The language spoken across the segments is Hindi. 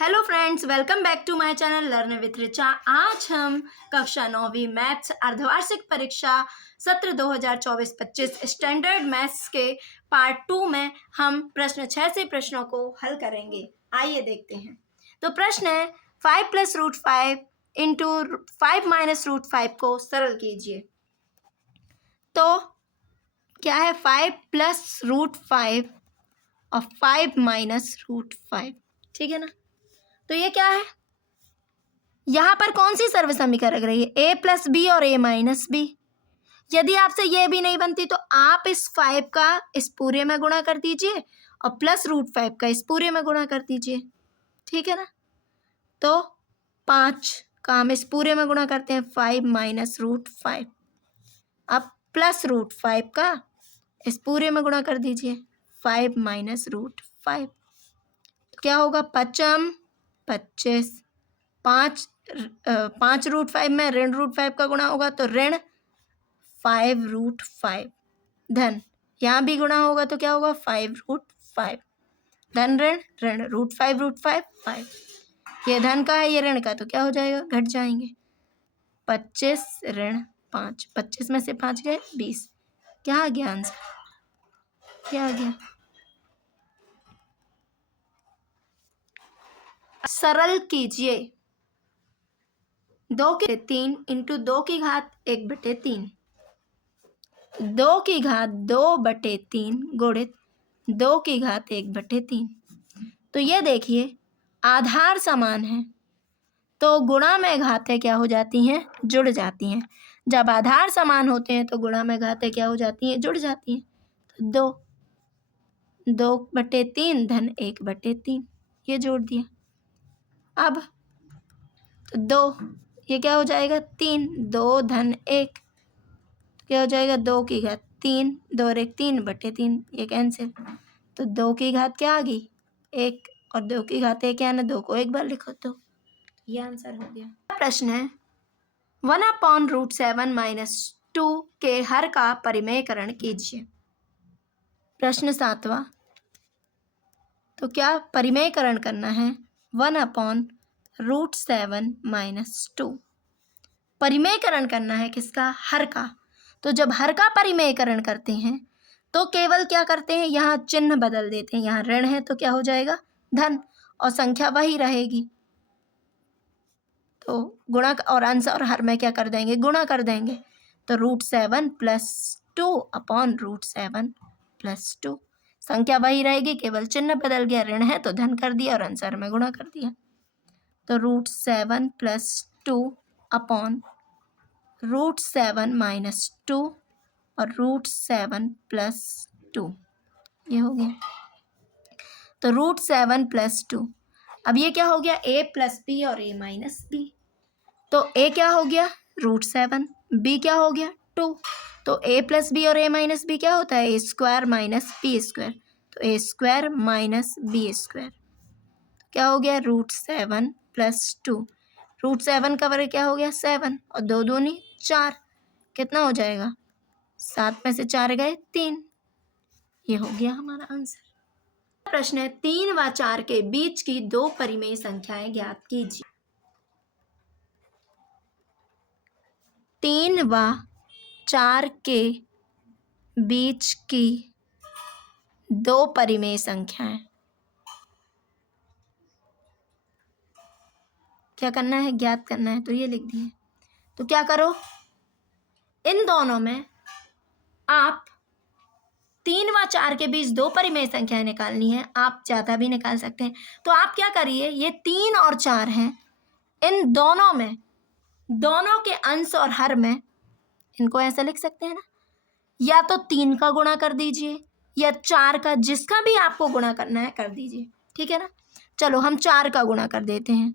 Hello friends, welcome back to my channel learn with Richa. आज हम कक्षा 9वीं मैथ्स अर्धवार्षिक परीक्षा सत्र 2024-25 स्टैंडर्ड मैथ्स के पार्ट 2 में हम प्रश्न 6 से प्रश्नों को हल करेंगे। आइए देखते हैं। तो प्रश्न है 5 + √5 इंटू 5 - √5 को सरल कीजिए। तो क्या है 5 + √5 और 5 - √5, ठीक है ना। तो ये क्या है, यहाँ पर कौन सी सर्व समीकरण लग रही है, a + b और a - b। यदि आपसे ये भी नहीं बनती तो आप इस 5 का इस पूरे में गुणा कर दीजिए और प्लस √5 का इस पूरे में गुणा कर दीजिए, ठीक है ना। तो 5 का हम इस पूरे में गुणा करते हैं 5 - √5। अब प्लस √5 का इस पूरे में गुणा कर दीजिए 5 - √5। तो क्या होगा, 5 × 25, 5 √5 में ऋण √5 का गुणा होगा तो ऋण 5 √5 धन, यहाँ भी गुणा होगा तो क्या होगा 5 √5 धन ऋण ऋण √5 √5 5। ये धन का है, ये ऋण का, तो क्या हो जाएगा, घट जाएंगे। 25 ऋण 5, 25 में से 5 गए 20। क्या आ गया आंसर, क्या आ गया, सरल कीजिए। 2 के 3 इंटू 2 की घात 1/3, 2 की घात 2/3 गुणित 2 की घात 1/3। तो ये देखिए आधार समान है तो गुणा में घातें क्या हो जाती हैं, जुड़ जाती हैं। जब आधार समान होते हैं तो गुणा में घातें क्या हो जाती हैं, जुड़ जाती हैं। तो 2/3 धन 1/3 ये जोड़ दिया। अब तो 2, ये क्या हो जाएगा 3, 2 धन 1 क्या हो जाएगा 2 की घात 3, 2 और 1 3/3, ये कैंसिल। तो 2 की घात क्या आ गई 1 और 2 की घात 1 है ना, 2 को एक बार लिखो तो ये आंसर हो गया। प्रश्न है 1/√7 - 2 के हर का परिमेयकरण कीजिए। प्रश्न 7वां। तो क्या परिमेयकरण करना है 1/√7 - 2, परिमेयकरण करना है किसका, हर का। तो जब हर का परिमेयकरण करते हैं तो केवल क्या करते हैं, यहाँ चिन्ह बदल देते हैं। यहाँ ऋण है तो क्या हो जाएगा धन और संख्या वही रहेगी, तो गुणा और अंश और हर में क्या कर देंगे, गुणा कर देंगे। तो √7 + 2/√7 + 2, संख्या वही रहेगी, केवल चिन्ह बदल गया। ऋण है तो धन कर दिया और अंश हर में गुणा कर दिया। तो √7 + 2/√7 - 2 और √7 + 2 ये हो गया। तो √7 + 2, अब ये क्या हो गया a + b और a - b। तो a क्या हो गया √7, b क्या हो गया 2। तो a + b और a - b क्या होता है, a² - b²। तो a² - b², क्या हो गया √7 + 2। √7 का वर्ग क्या हो गया 7 और 2 दूनी 4, कितना हो जाएगा 7 में से 4 गए 3, ये हो गया हमारा आंसर। प्रश्न है 3 व 4 के बीच की 2 परिमेय संख्याएं ज्ञात कीजिए। 3 व 4 के बीच की 2 परिमेय संख्याएं, क्या करना है, ज्ञात करना है। तो ये लिख दिए। तो क्या करो, इन दोनों में आप 3 व 4 के बीच 2 परिमेय संख्याएं निकालनी है, आप ज़्यादा भी निकाल सकते हैं। तो आप क्या करिए, ये 3 और 4 हैं, इन दोनों में दोनों के अंश और हर में इनको ऐसा लिख सकते हैं ना, या तो 3 का गुणा कर दीजिए या 4 का, जिसका भी आपको गुणा करना है कर दीजिए, ठीक है ना। चलो हम 4 का गुणा कर देते हैं।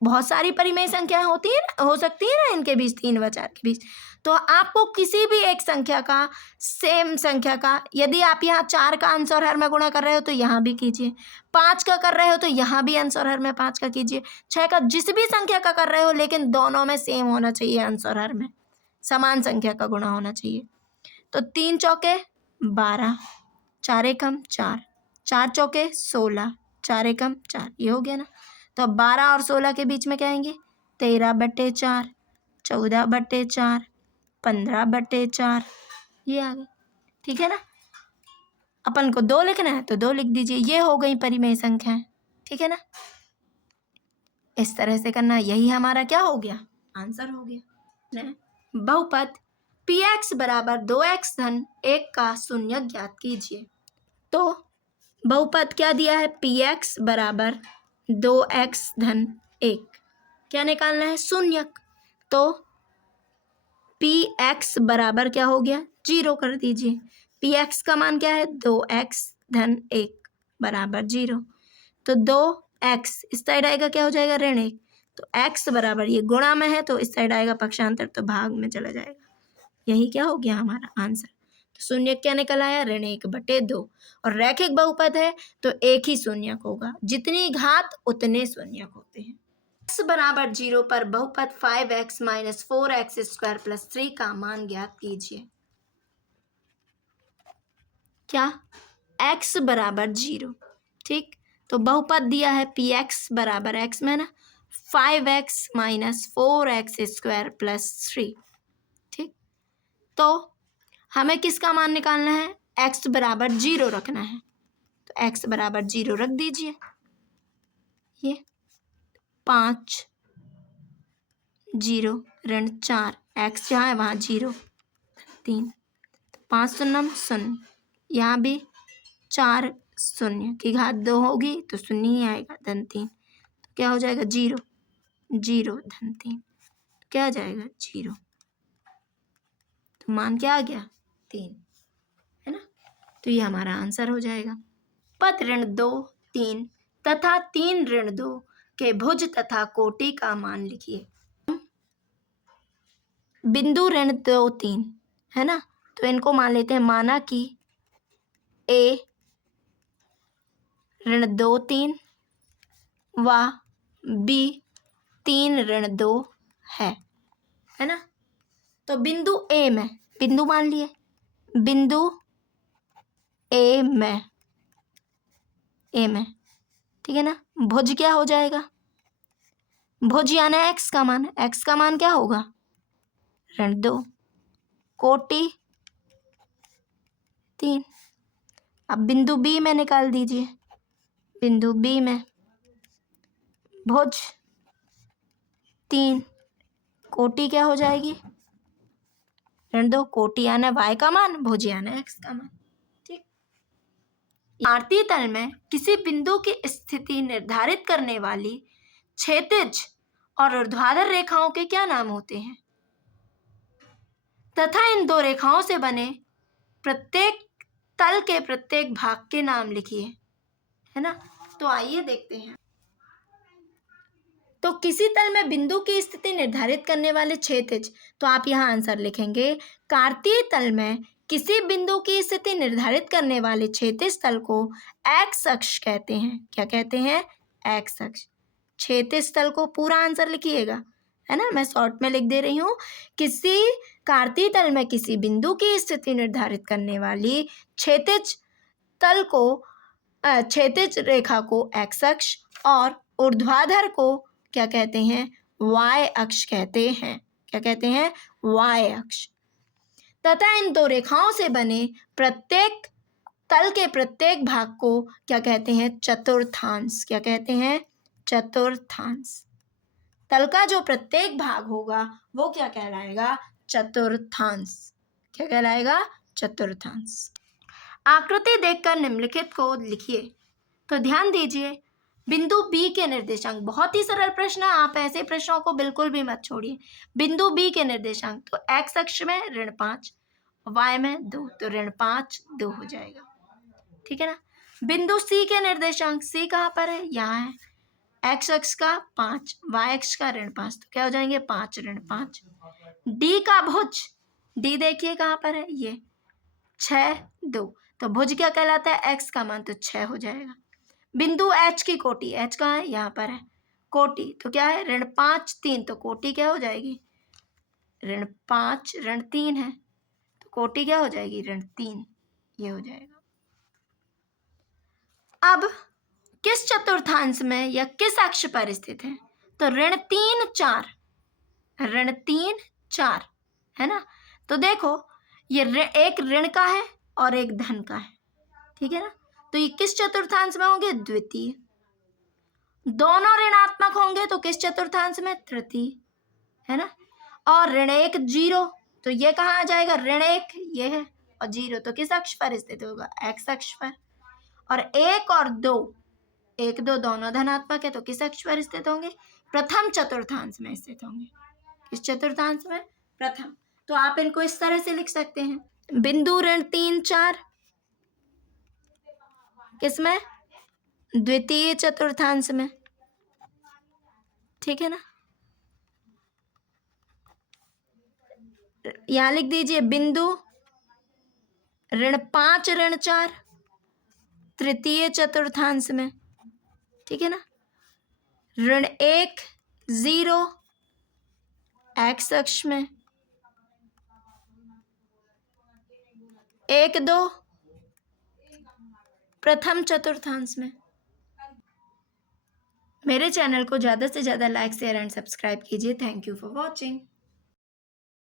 बहुत सारी परिमेय संख्याएं होती है ना, हो सकती है ना इनके बीच, 3 व 4 के बीच। तो आपको किसी भी एक संख्या का, सेम संख्या का, यदि आप यहाँ 4 का अंश और हर में गुणा कर रहे हो तो यहाँ भी कीजिए, 5 का कर रहे हो तो यहाँ भी अंश और हर में 5 का कीजिए, 6 का, जिस भी संख्या का कर रहे हो, लेकिन दोनों में सेम होना चाहिए, अंश और हर में समान संख्या का गुणा होना चाहिए। तो 3 चौके 12, 4 एकम 4, 4 चौके 16, 4 एकम 4, ये हो गया ना। तो अब 12 और 16 के बीच में क्या आएंगे, 13/4, 14/4, 15/4, ये आ गए। ठीक है ना। अपन को 2 लिखना है तो 2 लिख दीजिए, ये हो गई परिमेय संख्याएं। ठीक है ना। इस तरह से करना, यही हमारा क्या हो गया, आंसर हो गया। बहुपद px बराबर 2x धन 1 का शून्य ज्ञात कीजिए। तो बहुपद क्या दिया है, px बराबर 2x धन 1, क्या निकालना है, शून्यक। तो px बराबर क्या हो गया, 0 कर दीजिए। px का मान क्या है, 2x धन 1 बराबर 0। तो 2x इस साइड आएगा, क्या हो जाएगा, ऋण 1। तो x बराबर, ये गुणा में है तो इस साइड आएगा पक्षांतर, तो भाग में चला जाएगा। यही क्या हो गया हमारा आंसर। तो शून्य क्या निकल आया, ऋण 1/2। और रैखिक बहुपद है तो एक ही शून्यक होगा, जितनी घात उतने शून्यक होते हैं। x बराबर 0 पर बहुपद 5x - 4x² + 3 का मान ज्ञात कीजिए। क्या, x बराबर 0, ठीक। तो बहुपद दिया है px बराबर x में ना 5x - 4x² + 3, ठीक। तो हमें किसका मान निकालना है, x बराबर 0 रखना है। तो x बराबर 0 रख दीजिए। ये 5 0 ऋण 4, x जहाँ है वहाँ 0 3, 5 शून्य शून्य, यहाँ भी 4 शून्य की घात 2 होगी तो शून्य ही आएगा, धन 3। तो क्या हो जाएगा, 0 0 धन 3, क्या आ जाएगा, 0। तो मान क्या आ गया, 3, है ना। तो ये हमारा आंसर हो जाएगा। पद ऋण 2 3 तथा 3 ऋण 2 के भुज तथा कोटि का मान लिखिए। बिंदु ऋण 2 3 है ना, तो इनको मान लेते हैं, माना कि a ऋण 2 3 व b 3 ऋण 2 है ना। तो बिंदु a में, बिंदु मान लिए, बिंदु a में ठीक है ना। भुज क्या हो जाएगा, भुज यानी x का मान, x का मान क्या होगा, ऋण 2, कोटि 3। अब बिंदु B में निकाल दीजिए, बिंदु B में भुज 3, कोटि क्या हो जाएगी, ऋण 2, कोटि आना y का मान, भुज आना x का मान, ठीक। आरती तल में किसी बिंदु की स्थिति निर्धारित करने वाली क्षैतिज और ऊर्ध्वाधर रेखाओं के क्या नाम होते हैं, तथा इन दो रेखाओं से बने प्रत्येक तल के प्रत्येक भाग के नाम लिखिए, है ना। तो आइए देखते हैं। तो किसी तल में बिंदु की स्थिति निर्धारित करने वाले क्षैतिज, तो आप यहाँ आंसर लिखेंगे, कार्तीय तल में किसी बिंदु की स्थिति निर्धारित करने वाले क्षैतिज तल को एक्स अक्ष कहते हैं। क्या कहते हैं, एक्स अक्ष। क्षैतिज तल को पूरा आंसर लिखिएगा, है ना, मैं शॉर्ट में लिख दे रही हूँ। किसी कार्तीय तल में किसी बिंदु की स्थिति निर्धारित करने वाली क्षैतिज तल को, क्षैतिज रेखा को एक्स अक्ष और ऊर्ध्वाधर को क्या कहते हैं, वाई अक्ष कहते हैं। क्या कहते हैं, वाई अक्ष। तथा इन दो रेखाओं से बने प्रत्येक तल के प्रत्येक भाग को क्या कहते हैं, चतुर्थांश। क्या कहते हैं, चतुर्थांश। तल का जो प्रत्येक भाग होगा वो क्या कहलाएगा, चतुर्थांश। क्या कहलाएगा, चतुर्थांश। आकृति देखकर निम्नलिखित को लिखिए। तो ध्यान दीजिए, बिंदु बी के निर्देशांक, बहुत ही सरल प्रश्न है, आप ऐसे प्रश्नों को बिल्कुल भी मत छोड़िए। बिंदु बी के निर्देशांक, तो एक्स अक्ष में ऋण 5, वाई में 2, तो ऋण 5 2 हो जाएगा, ठीक है ना। बिंदु सी के निर्देशांक, सी कहाँ पर है, यहाँ है, एक्स अक्ष का 5, वाई अक्ष का ऋण 5, तो क्या हो जाएंगे, 5 ऋण 5। डी का भुज, डी देखिए कहाँ पर है, ये 6 2, तो भुज क्या कहलाता है, एक्स का मान, तो 6 हो जाएगा। बिंदु एच की कोटि, एच कहाँ है, यहाँ पर है, कोटि तो क्या है, ऋण 5 3, तो कोटि क्या हो जाएगी, ऋण 5 ऋण 3 है, तो कोटि क्या हो जाएगी, ऋण 3, ये हो जाएगा। अब किस चतुर्थांश में या किस अक्ष पर स्थित है? तो ऋण 3 4, ऋण 3 4 है ना। तो देखो ये एक ऋण का है और एक धन का है, ठीक है ना। तो ये किस चतुर्थांश में होंगे? द्वितीय। दोनों ऋणात्मक होंगे तो किस चतुर्थांश में? तृतीय, है ना। और ऋण 1 0, तो ये कहाँ आ जाएगा? ऋण 1 ये है और 0 तो किस अक्ष पर स्थित होगा? एक्स अक्ष पर। और 1 और 2, 1 2 दोनों धनात्मक है तो किस अक्ष पर स्थित होंगे? प्रथम चतुर्थांश में स्थित होंगे। किस चतुर्थांश में? प्रथम। तो आप इनको इस तरह से लिख सकते हैं। बिंदु ऋण 3 4 किसमें? द्वितीय चतुर्थांश में, ठीक है ना। यहां लिख दीजिए बिंदु ऋण 5 ऋण 4 तृतीय चतुर्थांश में, ठीक है ना। ऋण 1 0 एक्स अक्ष में, 1 2 प्रथम चतुर्थांश में। मेरे चैनल को ज़्यादा से ज़्यादा लाइक शेयर एंड सब्सक्राइब कीजिए। Thank you for watching.